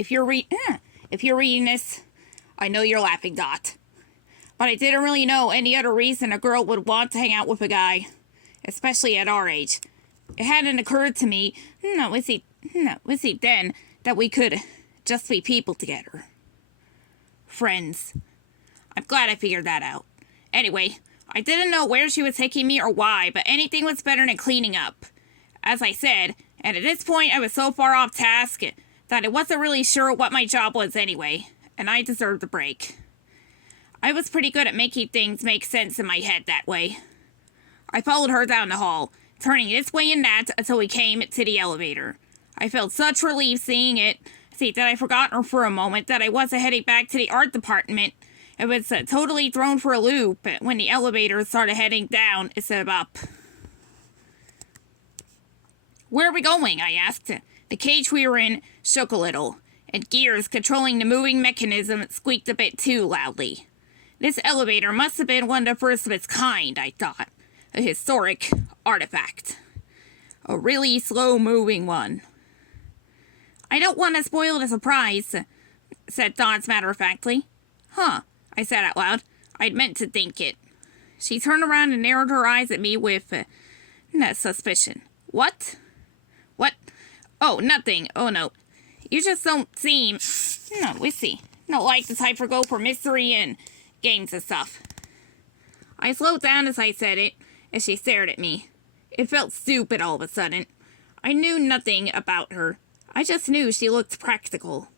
if you're reading this, I know you're laughing, Dot. But I didn't really know any other reason a girl would want to hang out with a guy, especially at our age. It hadn't occurred to me, was he then, that we could just be people together. Friends. I'm glad I figured that out. Anyway, I didn't know where she was taking me or why, but anything was better than cleaning up. As I said, and at this point I was so far off task that I wasn't really sure what my job was anyway, and I deserved a break. I was pretty good at making things make sense in my head that way. I followed her down the hall, turning this way and that until we came to the elevator. I felt such relief seeing it, that I forgot her for a moment that I wasn't heading back to the art department. I was totally thrown for a loop when the elevator started heading down instead of up. Where are we going? I asked. The cage we were in shook a little, and gears controlling the moving mechanism squeaked a bit too loudly. This elevator must have been one of the first of its kind, I thought. A historic artifact. A really slow-moving one. I don't want to spoil the surprise, said Dot matter-of-factly. Huh, I said out loud. I'd meant to think it. She turned around and narrowed her eyes at me with suspicion. What? What? Oh, nothing. Oh, no. You just don't seem... No, we see. Not like the type for go for mystery and games and stuff. I slowed down as I said it, as she stared at me. It felt stupid all of a sudden. I knew nothing about her. I just knew she looked practical.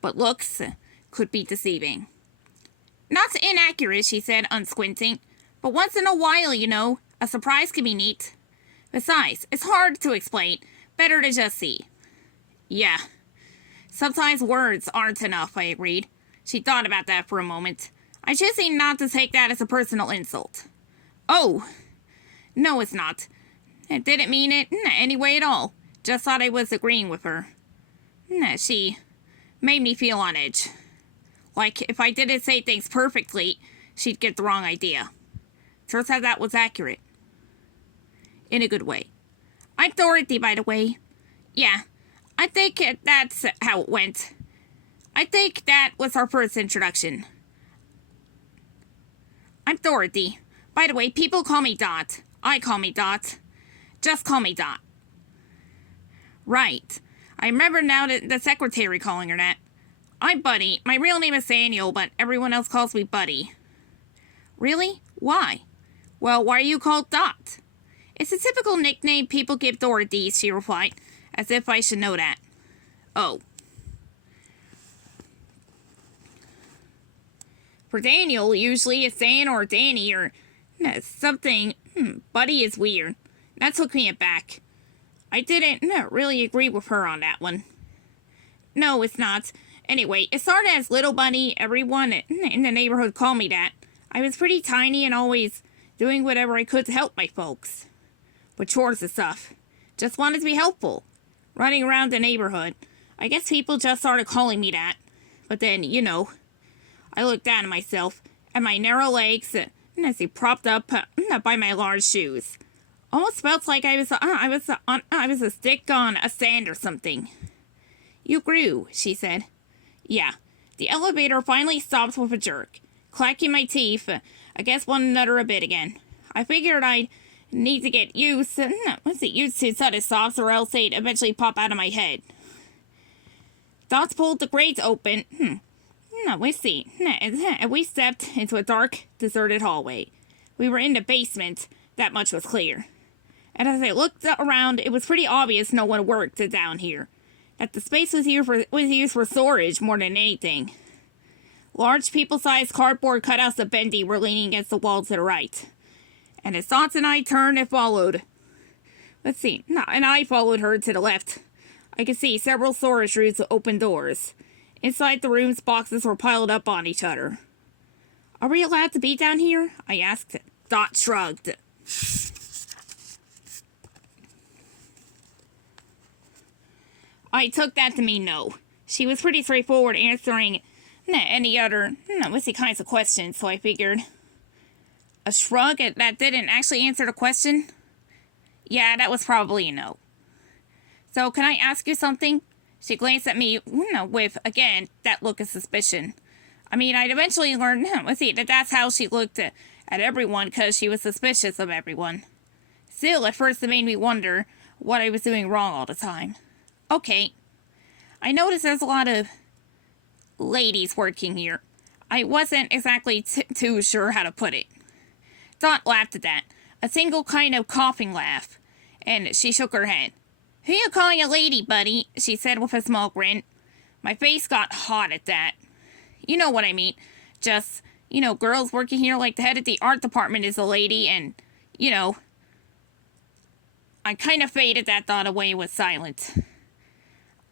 But looks could be deceiving. Not inaccurate, she said, unsquinting. But once in a while, you know, a surprise can be neat. Besides, it's hard to explain. Better to just see. Yeah. Sometimes words aren't enough, I agreed. She thought about that for a moment. I just seem not to take that as a personal insult. Oh. No, it's not. I didn't mean it any way at all. Just thought I was agreeing with her. She made me feel on edge. Like, if I didn't say things perfectly, she'd get the wrong idea. Turns out that was accurate. In a good way. I'm Dorothy, by the way. Yeah, I think that's how it went. I think that was our first introduction. I'm Dorothy. By the way, people call me Dot. I call me Dot. Just call me Dot. Right. I remember now the secretary calling her that. I'm Buddy. My real name is Daniel, but everyone else calls me Buddy. Really? Why? Well, why are you called Dot? It's a typical nickname people give Dorothy, she replied, as if I should know that. Oh. For Daniel, usually it's Dan or Danny or something. Buddy is weird. That took me aback. I didn't really agree with her on that one. No, it's not. Anyway, it started as Little Bunny. Everyone in the neighborhood called me that. I was pretty tiny and always doing whatever I could to help my folks. With chores and stuff. Just wanted to be helpful. Running around the neighborhood. I guess people just started calling me that. But then, you know, I looked down at myself and my narrow legs as they propped up by my large shoes. Almost felt like I was a stick on a stand or something. You grew, she said. Yeah. The elevator finally stopped with a jerk. Clacking my teeth against one another a bit again. I figured I'd need to get used to sudden stops or else they'd eventually pop out of my head. Dots pulled the grate open. We see. And we stepped into a dark, deserted hallway. We were in the basement. That much was clear. And as I looked around, it was pretty obvious no one worked down here. That the space was used for storage more than anything. Large people-sized cardboard cutouts of bendy were leaning against the wall to the right. And as Dots and I turned and followed. And I followed her to the left. I could see several storage rooms with open doors. Inside the rooms, boxes were piled up on each other. Are we allowed to be down here? I asked. Dot shrugged. I took that to mean no. She was pretty straightforward answering any other kinds of questions, so I figured. A shrug that didn't actually answer the question? Yeah, that was probably a no. So, can I ask you something? She glanced at me, with, again, that look of suspicion. I mean, I'd eventually learn, that that's how she looked at everyone because she was suspicious of everyone. Still, at first it made me wonder what I was doing wrong all the time. Okay. I noticed there's a lot of ladies working here. I wasn't exactly too sure how to put it. Dot laughed at that, a single kind of coughing laugh, and she shook her head. Who you calling a lady, buddy? She said with a small grin. My face got hot at that. You know what I mean. Just, girls working here like the head of the art department is a lady, and, I kind of faded that thought away with silence.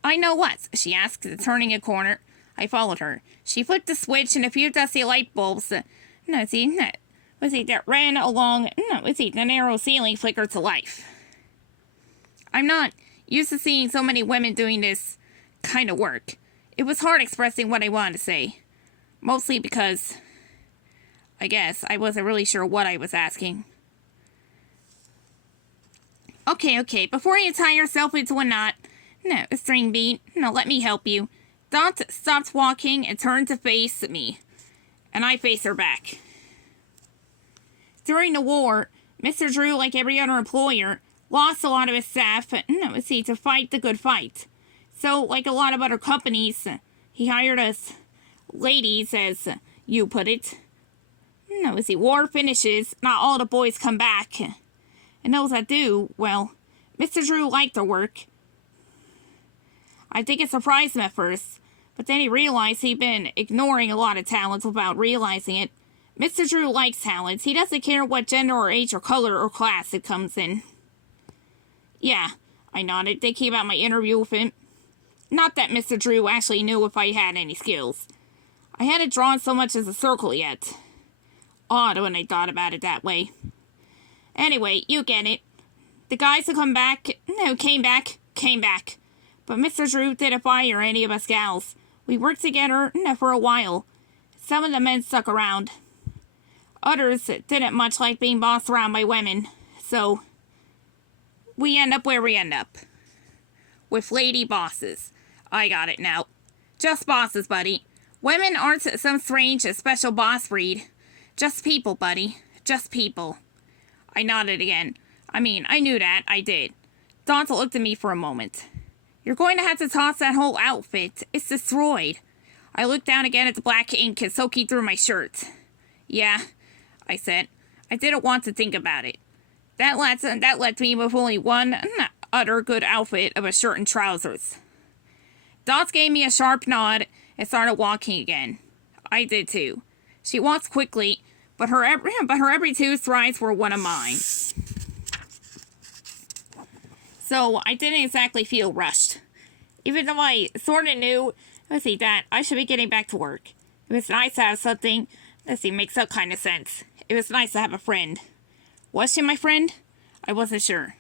I know what? She asked, turning a corner. I followed her. She flipped the switch, and a few dusty light bulbs, that ran along, the narrow ceiling flickered to life. I'm not used to seeing so many women doing this kind of work. It was hard expressing what I wanted to say. Mostly because, I guess, I wasn't really sure what I was asking. Okay, before you tie yourself into a knot, a string bead, let me help you. Dot stopped walking and turned to face me, and I faced her back. During the war, Mr. Drew, like every other employer, lost a lot of his staff, to fight the good fight. So, like a lot of other companies, he hired us ladies, as you put it. War finishes, not all the boys come back. And those that do, well, Mr. Drew liked their work. I think it surprised him at first, but then he realized he'd been ignoring a lot of talents without realizing it. Mr. Drew likes talents. He doesn't care what gender or age or color or class it comes in. Yeah, I nodded, thinking about my interview with him. Not that Mr. Drew actually knew if I had any skills. I hadn't drawn so much as a circle yet. Odd when I thought about it that way. Anyway, you get it. The guys who came back. But Mr. Drew didn't fire any of us gals. We worked together for a while. Some of the men stuck around. Others didn't much like being bossed around by women. So, we end up where we end up. With lady bosses. I got it now. Just bosses, buddy. Women aren't some strange, special boss breed. Just people, buddy. Just people. I nodded again. I knew that. I did. Dante looked at me for a moment. You're going to have to toss that whole outfit. It's destroyed. I looked down again at the black ink soaking through my shirt. Yeah, I said. I didn't want to think about it. That left me with only one utter good outfit of a shirt and trousers. Dot gave me a sharp nod and started walking again. I did too. She walked quickly, but her every two strides were one of mine. So I didn't exactly feel rushed. Even though I sort of knew, that I should be getting back to work. It was nice to have something, makes some kind of sense. It was nice to have a friend. Was she my friend? I wasn't sure.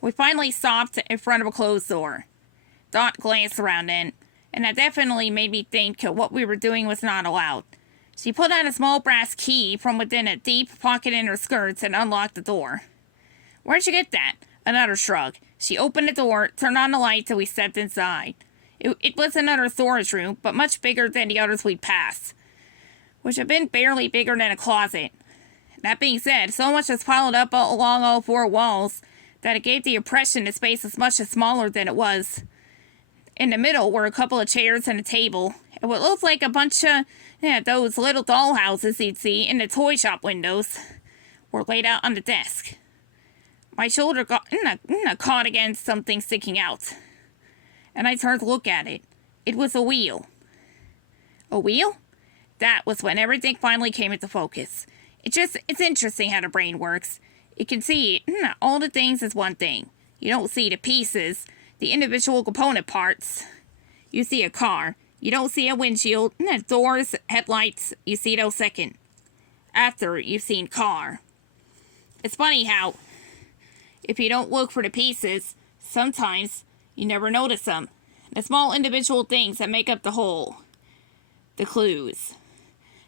We finally stopped in front of a closed door. Dot glanced around in, and that definitely made me think what we were doing was not allowed. She pulled out a small brass key from within a deep pocket in her skirts and unlocked the door. Where'd you get that? Another shrug. She opened the door, turned on the light till we stepped inside. It was another storage room, but much bigger than the others we'd passed, which had been barely bigger than a closet. That being said, so much was piled up along all four walls that it gave the impression the space was much smaller than it was. In the middle were a couple of chairs and a table, and what looked like a bunch of those little dollhouses you'd see in the toy shop windows were laid out on the desk. My shoulder got caught against something sticking out, and I turned to look at it. It was a wheel. A wheel? That was when everything finally came into focus. It's interesting how the brain works. It can see all the things as one thing. You don't see the pieces, the individual component parts. You see a car. You don't see a windshield, doors, headlights. You see those second. After you've seen car. It's funny how, if you don't look for the pieces, sometimes you never notice them. The small individual things that make up the whole. The clues.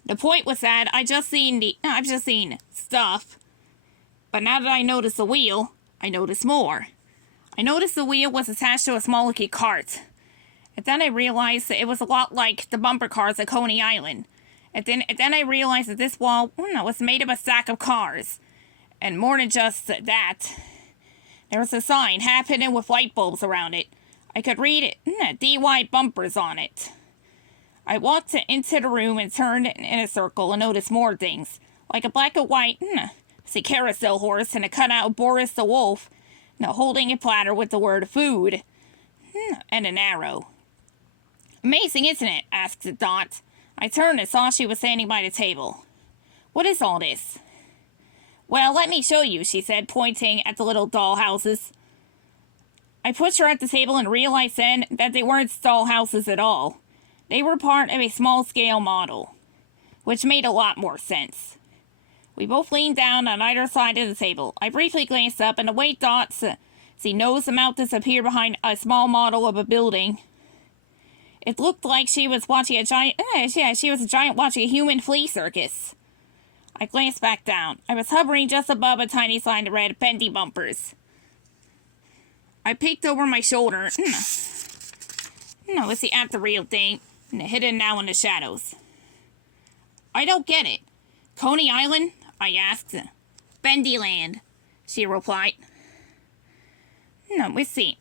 The point was that I've just seen stuff, but now that I notice the wheel, I notice more. I noticed the wheel was attached to a small looking cart. And then I realized that it was a lot like the bumper cars at Coney Island. And then I realized that this wall was made of a stack of cars. And more than just that, there was a sign half hidden with light bulbs around it. I could read DY bumpers on it. I walked into the room and turned in a circle and noticed more things, like a black and white carousel horse and a cutout of Boris the Wolf, holding a platter with the word food, and an arrow. Amazing, isn't it? Asked Dot. I turned and saw she was standing by the table. What is all this? Well, let me show you, she said, pointing at the little doll houses. I pushed her at the table and realized then that they weren't doll houses at all. They were part of a small-scale model, which made a lot more sense. We both leaned down on either side of the table. I briefly glanced up, and the way Dot's nose and mouth disappeared behind a small model of a building. It looked like she was watching a giant... she was a giant watching a human flea circus. I glanced back down. I was hovering just above a tiny sign that read bendy bumpers. I peeked over my shoulder. Let's see, at the real thing. Hidden now in the shadows. I don't get it. Coney Island? I asked. Bendyland, she replied. Let's see.